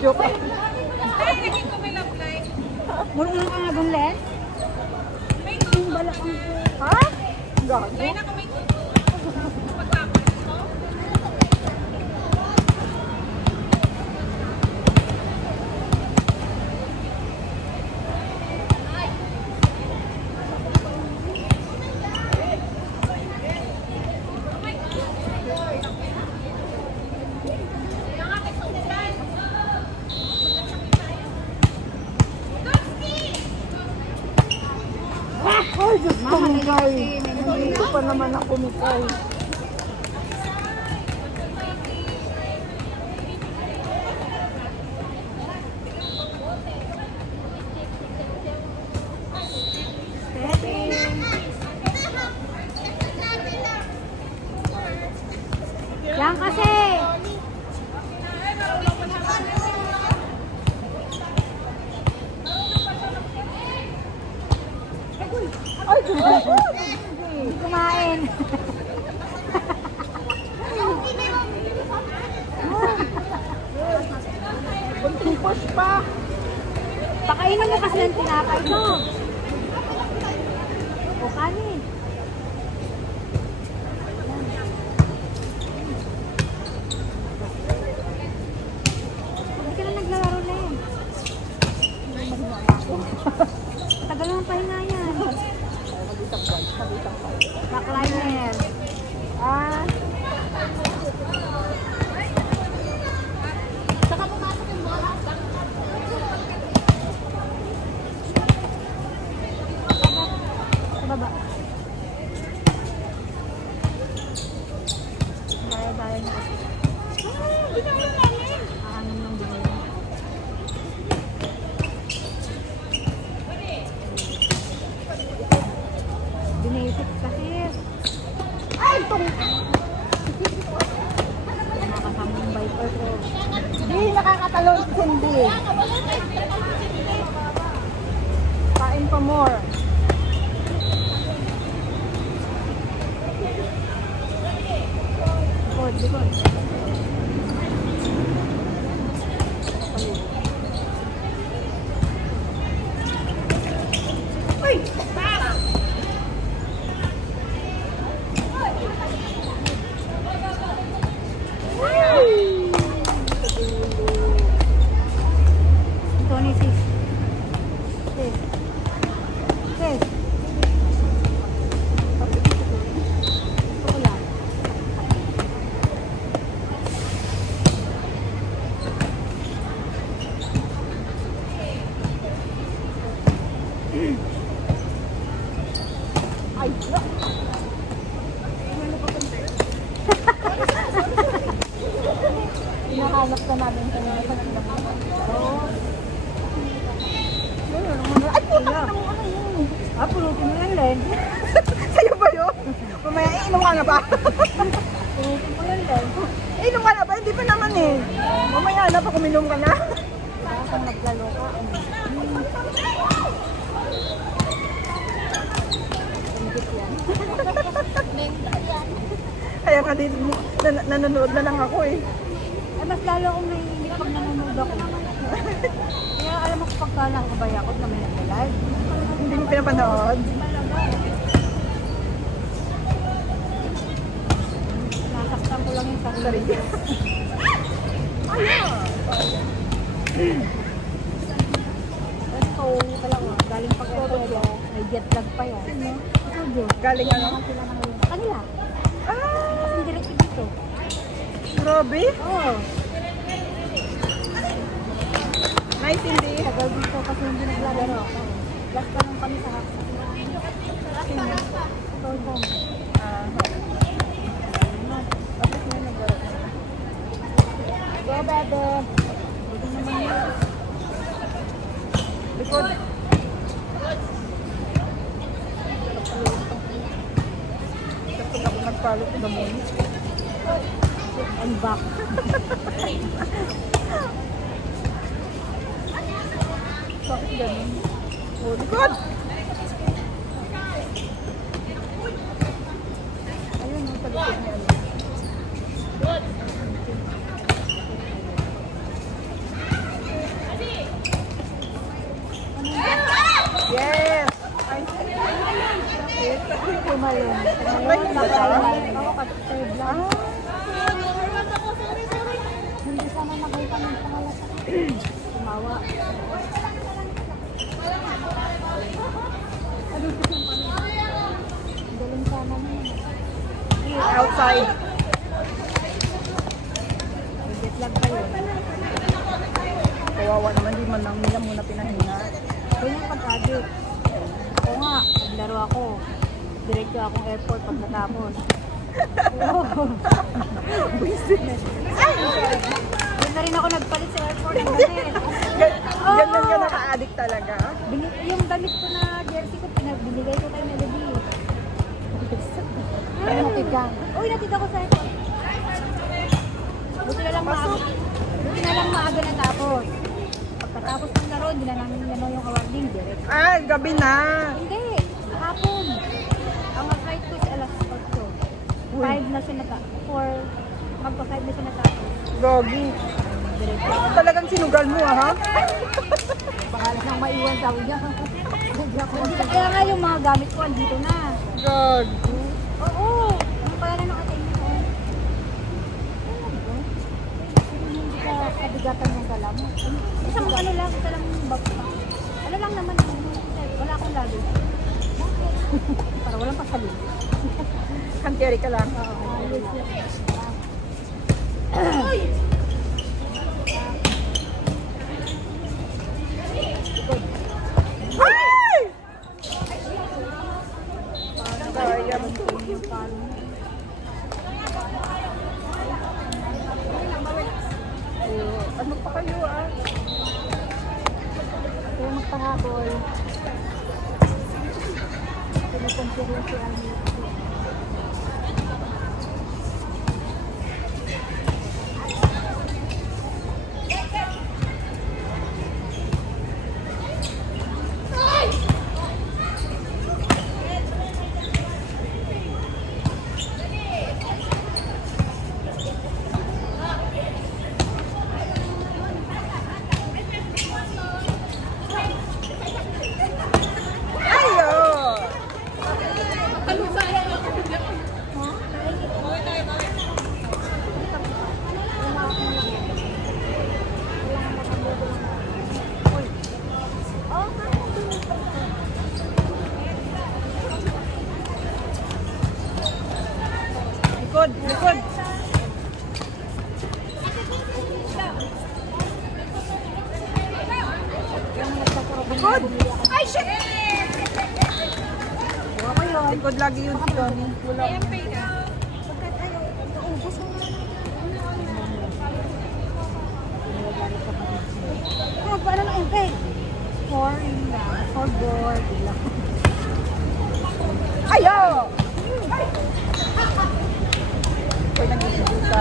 Joke. Ay, naging ko may love life. Murong ka nga doon, Len? May Yung balak ang Ha? Gago. Dahil ako may pagkakit ko. Ay, Diyos ko, Mama, Mikay. may Hindi pa naman ako, Mikay. Yan kasi. Ay, Diyos ko. Hindi kumain. Kunting push pa. Pakainin mo kasi ng tinapay mo. O kanin. Hindi ka na naglalaro na yan. Tagal ng pahinga yan. Backliner. Ah, Sa baba. Daya-daya niya kasi. binayan namin. Aanin ng binili. Binisit kasi. Ay, itong... Nakasamang viper ko. Hindi, nakakatalon. Hindi. Kain pa more. Likod, likod. Uy! Para! Uy! 26. Sis. Sis. Ito ko lang. Ay, hinahanap na namin kanina sa kinakaman. Oo. Ay, puta ka mo ano yun. Ah, pulutin mo yan, Len. Sa'yo ba yun? Mamaya, iinom ka na ba? Pulutin mo yan, Len. Iinom ka na ba? Hindi pa naman eh. Mamaya na pa kuminom ka na. Kaya kung naglalo ka, Ingit yan. Kaya nga dito, nanonood na lang ako eh. Ay, mas lalo akong naiingit pag nanonood ako. Kaya alam mo kapag kalang kabayakot na may nag-live. Hindi mo pinapanood. Nasaktan ko lang yung sarili. Sarili. Ayun. Ito, lang galing pag may jet lag pa yan. Studio. Galing ano? Sila ng kanila. Ah, Kasi direct dito. grabe. Oo. Nice hindi. Tagal dito kasi hindi naglalaro ako. Last pa nung kami sa hapon. Sino? Ito. Ah. Tapos na naglaro. Go, Bebe. Hindi naman yun. Likod. Kapag ako nag-follow to the moon. I'm back. Bakit ganun? Oh, likod! Ayun, sa likod niya. tumalon. May Tumalon, isa ba? nakain. Ako, third lang. Ah, Hindi sana nakita ng pangalan. Tumawa. Galing sana naman. outside. Jet lag pa yun. Kawawa naman, di man lang nila muna pinahinga. Kaya yung pag-addict. Oo nga, naglaro ako. Diretso akong airport pag natapos. Oo. Buisit. Doon na rin ako nagpalit sa airport. Ganun. Ganyan ka naka-addict talaga. Yung damit ko na jersey ko, binigay ko kay Melody. Ay, natid ka. Uy, natid ako sa airport. Buti na lang maaga natapos. Pagkatapos ng laro, hindi na namin yung awarding. Direct. Ah, gabi na. Hindi, hapon. Ang flight ko sa alas 8. 5 na siya magpa-5 na siya natapos. Gogi. Diretso. Talagang sinugal mo, ha? Pangalan nang maiwan sa uya. Kaya nga yung mga gamit ko, andito na. Gogi. Oo. Ang pangalan ng ating ko. Hindi ka kabigatan ng dala mo. Isang ano lang, isa lang bag pa. Ano lang naman, wala akong lalo. Para walang pasalin. Hand carry ka lang. Ay! Kaya mo. Ano pa kayo, ah? Kaya magpahabol. Pinakonsider si Ami. Ayo! Likod, likod. Likod. Ay, shit! Ako yun. Likod lagi yun si Johnny. Wala. Ayan, pega. Oh, paano na MP? For board. Ayo! Ako'y nagigigil sa...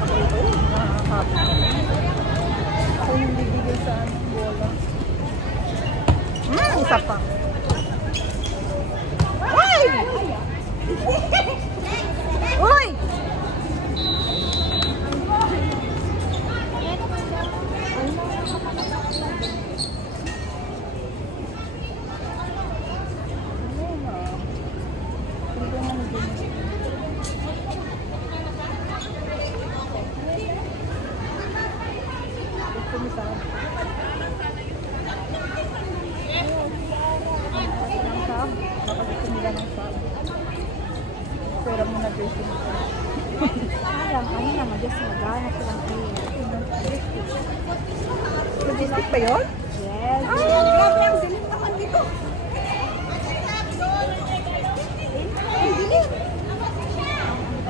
Ako ito, nakakapit. Ako yung nagigigil sa anong bola. Isa pa. Ay! Uy! Pera mo na dressing. Alam, ano naman, just maghanap silang Logistic ba yun? Yes. Ay, grabe ang dilim naman dito.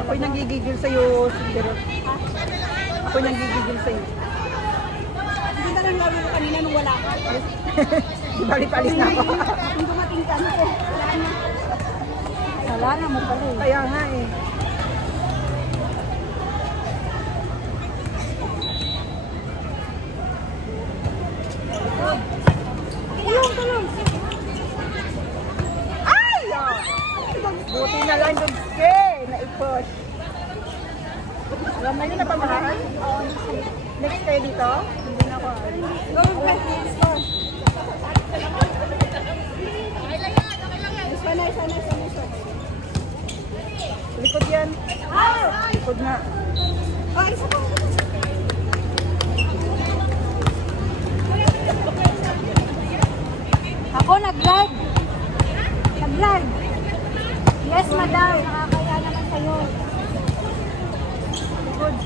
Ako'y nagigigil sa'yo, Siguro. Ako'y nagigigil sa'yo. Hindi ka lang lalo mo kanina nung wala ka. Di balik-alis na ako. Kung dumating ka, ano ko? Wala na. Wala na mo pala eh. Kaya nga eh. Tulong. Ay! Ah! Buti na lang doon na-push. Alam na yun na pamarahan? Oo, Next kayo dito? hindi na ako. Go, go, go. nga. Ay, isa pa. Ako nag-vlog. Nag-vlog. Yes, madam. Nakakaya naman sa'yo. Good.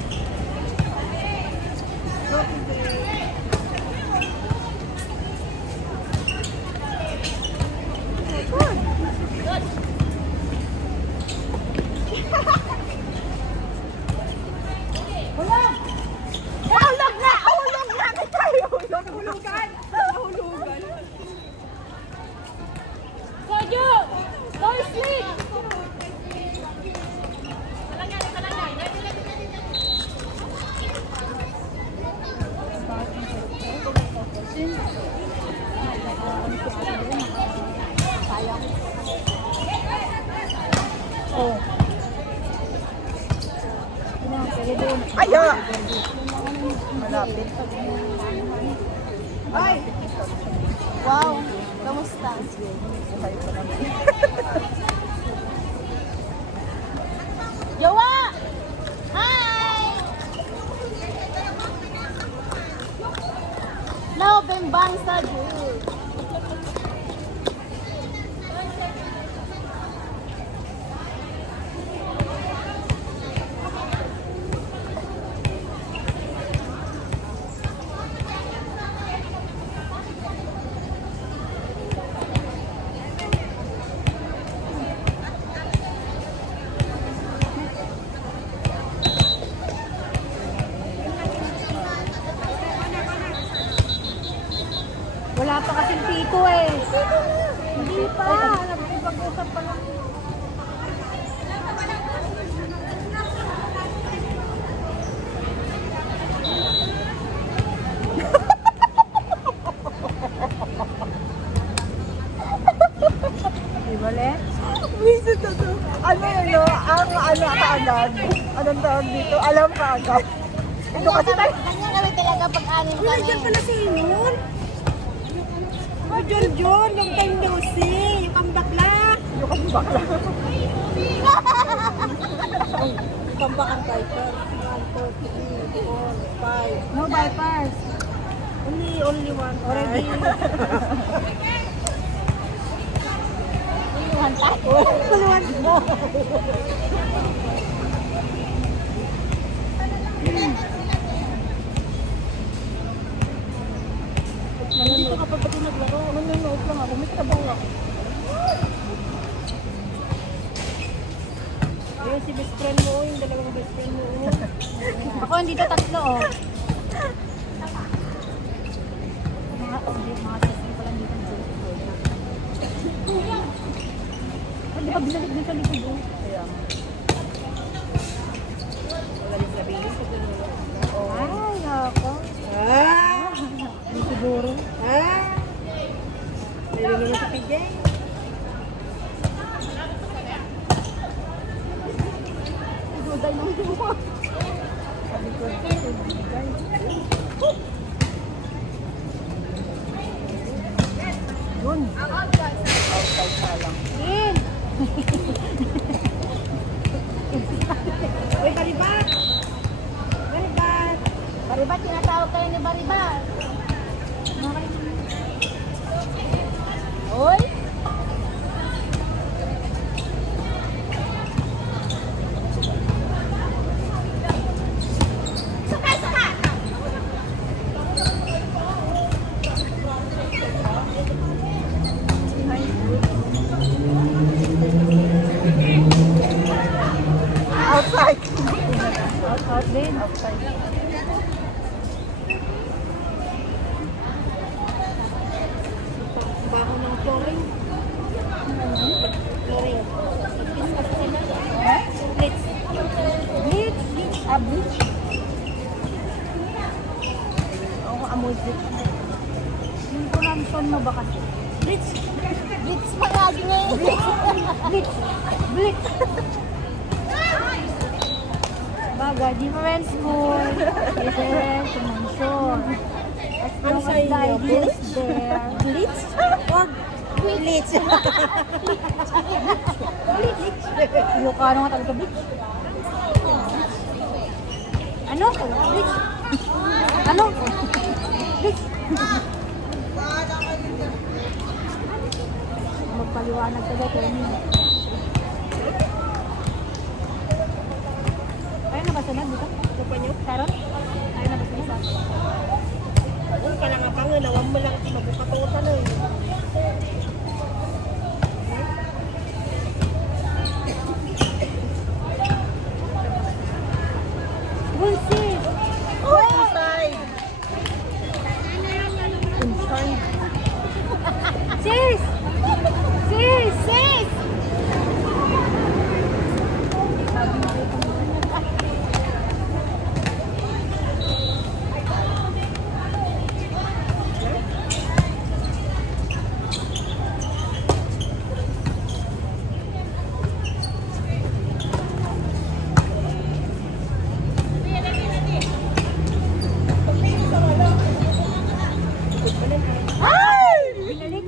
Hulog! Nahulog na! Nahulog na! Tayo! Nahulugan! Nahulugan! Soju! Don't sleep! Oh. Ayo! Malapit. Ay! Wow! Kamusta? Jowa! Hi! Now, bembang sa Diyos. Wala pa kasing tito eh. Hindi pa. Nag-usap pa lang. Di ba, Le? Visit na to. Ano yun, no? Ang ano kaagad. Anong tawag dito? Alam ka agad. Ito kasi tayo. Kanya kami talaga pag-anin kami. Nandiyan pala si Inul. Oh, John, yung time no see. Yung kambakla. Yung kambakla. Kambak ang Viper. 1, 2, 3, 4, 5. No bypass. Only one. Already. One time. Only one mo. Nandito kapag pati naglaro. Nanonood lang ako. May trabaho ako. Ayun, si best friend mo. Yung dalawang best friend mo. Ako dito tatlo oh. Mga sasing ko lang dito. Di ba binalik din sa likod oh? Kaya. Wala din sabihin sa pinula. Ay, ako. Ah! Hindi siguro. Ah! Meron naman sa PJ. Duday ng mo. Sabi ko, bigay. Yun. Outside na lang. In! Uy, Baribat! Baribat! Baribat, tinatawag kayo ni Baribat. Oy! Outside! Out din. Outside. Baho ng flooring. Flooring. Blitz. Blitz. Ah, blitz. Ako amoy blitz. Yung pronunciation mo ba kasi? Blitz. Blitz pa nga din eh. Blitz. Blitz. Baga, different school, different dimension. As long as the idea is there. Blitz? Wag. Blitz. Blitz. Ilocano nga talaga, blitz. Ano? Rich. Ano? Rich. Magpaliwanag ka dito. Ayaw na ba sunod dito? Lupa niyo? Sharon? Ayaw na ba sunod? Huwag ka lang ang pangunawan mo lang magkakatutan eh. Bunsis! Oh, inside! Inside. Sis! Sis! Sis! Ay! Binalik.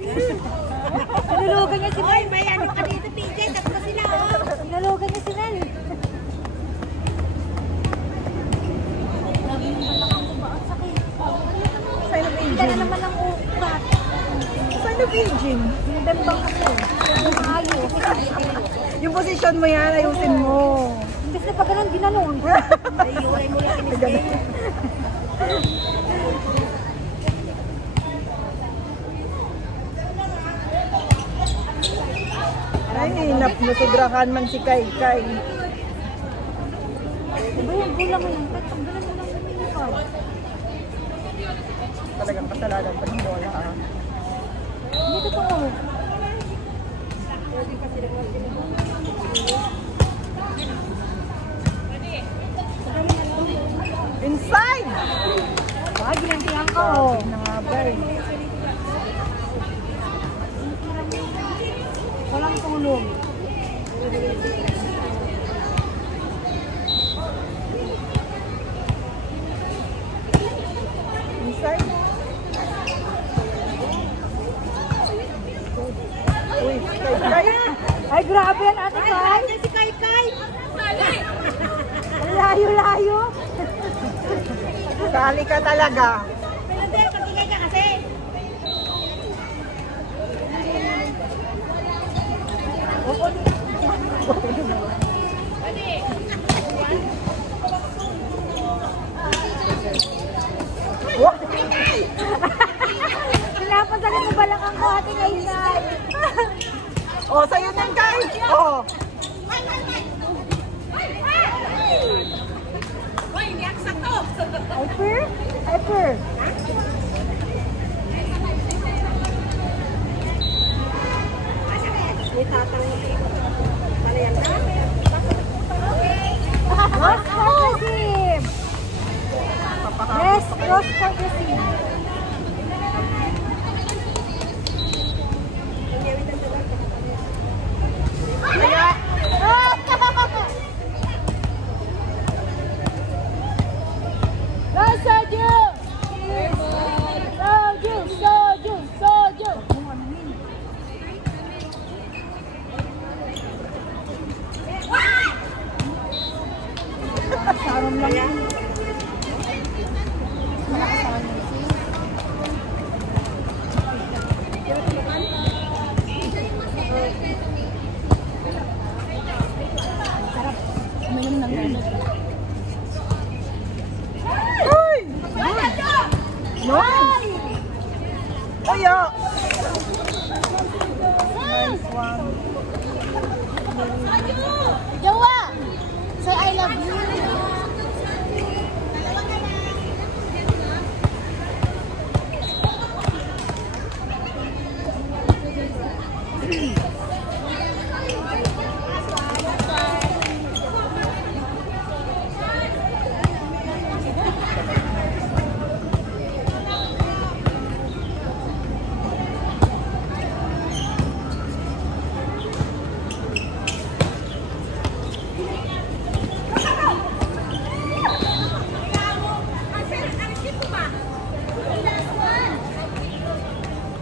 Sinulugan niya si Mel. May ano ka dito, PJ. Tatlo sila, oh. Sinulugan niya si Mel. Sabi ng balakang ko ba? Ang sakit. Sign of Hindi ka na aging. naman ng ukat. Sign of aging. Binibembang ako. Yung ayos. Yung posisyon mo yan, ayusin mo. Imbes na pa ganun, ginanon. Ayuray mo lang Ganun. Ay, nasobrahan man si Kai Kai. Diba yung bulang mo yung pet? Ang galan mo lang lumilipad. Talagang kasalanan pa ng bola. Ah. Hindi totoo. Inside! Wag, ginantihan ko. Oh. Na nga ba eh. Walang tulong. Inside? Uy, Kai Kai! Ay, grabe yan, Ate Kai. Si Kai Kai. Ang layo-layo. Sali ka talaga. Pero patigay ka kasi. Wah! Pinapasalit mo balakang ko, Ate Kai Kai. Oh, sa'yo na Kai! Oh! Hoy, hindi ako sakto. Hyper? Hyper. Cross progressive. Yes, cross progressive. Soju! Soju! Soju! Soju! Sarum lang yan. Sarap. Uminom ng gano'n. Uy! Nice! Kaya! Nice one. Jowa! Say I love you.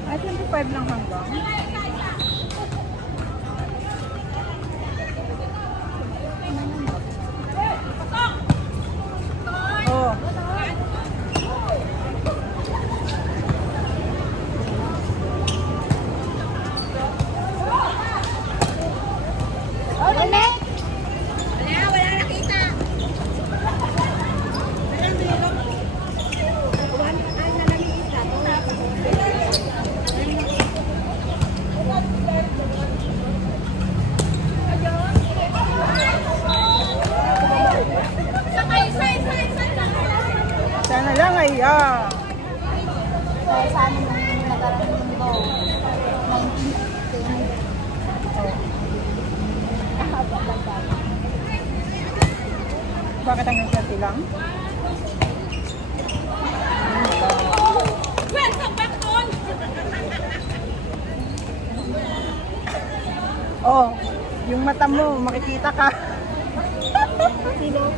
Ay, 25 lang hanggang. Kaya nga, yeah. Kaya sa amin yung nagkaroon ng go. 19. Bakit hanggang 30 lang? Welcome back on! Oh, yung mata mo, makikita ka. Sino?